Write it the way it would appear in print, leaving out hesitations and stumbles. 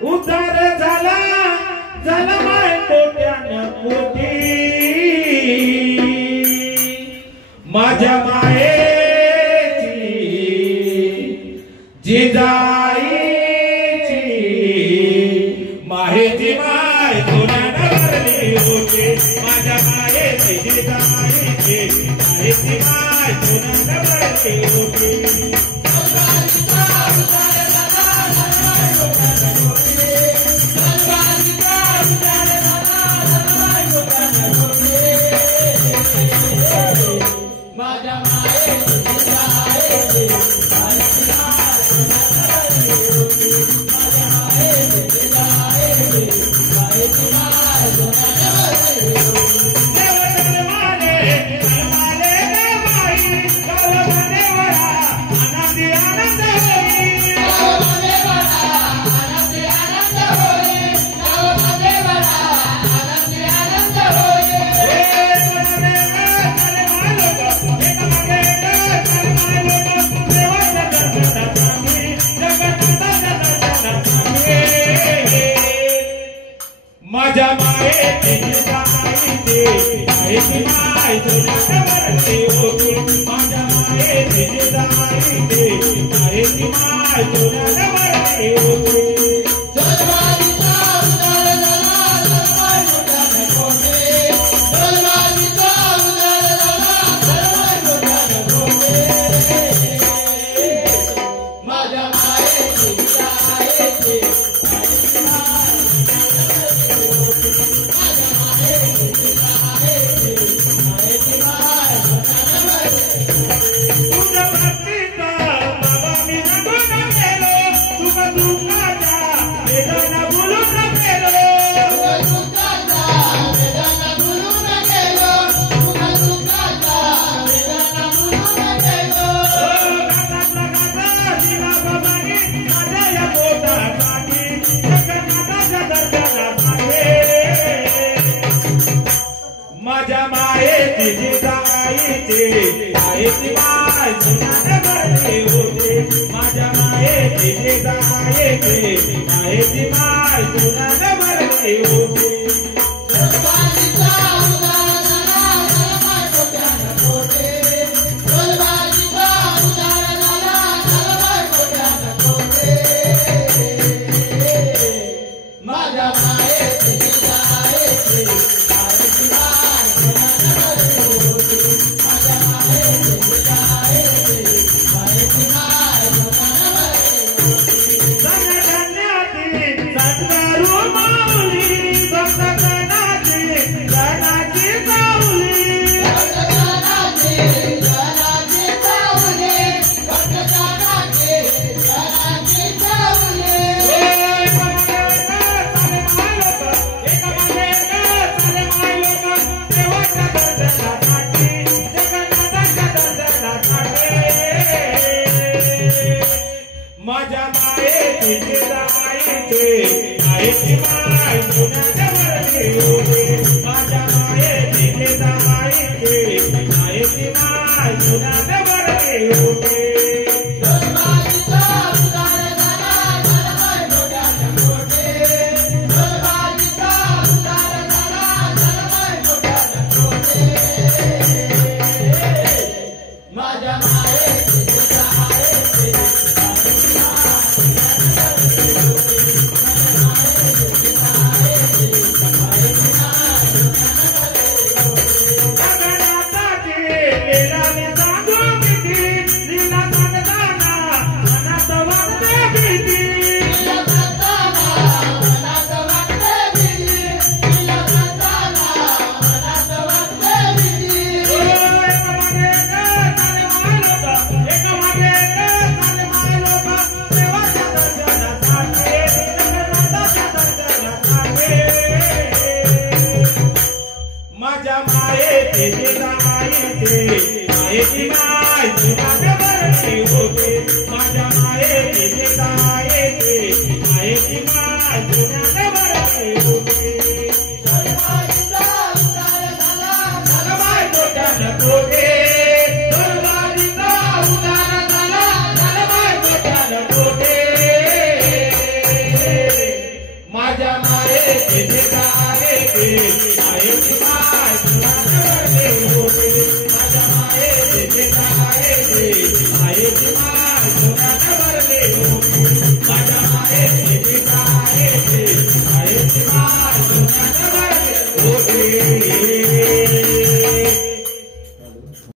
उतार झाला झाला माय कोट्यान कोटी माझ्या मायेची जिजाईची माहेची माय सोन्यानं भरली होती माझ्या मायेची जिजाईची माहेची माय सोन्यानं भरली होती माझ्या मायेची जिजाईची माहेची माय सोन्यानं भरली होती माझ्या मायेची जिजाईची माहेची माय सोन्यानं भरली होती माझ्या मायेची जिजाईची माहेची माय सोन्यानं भरली होती माझ्या मायेची जिजाईची माहेची माय सोन्यानं भरली होती माझ्या मायेची जिजाईची माहेची माय सोन्यानं भरली होती माझ्या मायेची जिजाईची माहेची माय सोन्यानं भरली होती माझ्या मायेची जिजाईची माहेची माय सोन्यानं भरली होती माझ्या मायेची जिजाईची माहेची माय सोन्यानं भरली होती तेजे जायचे मायेची माय सुनाने होते माझ्या माये तेजे जायचे मायेची माय सुनाने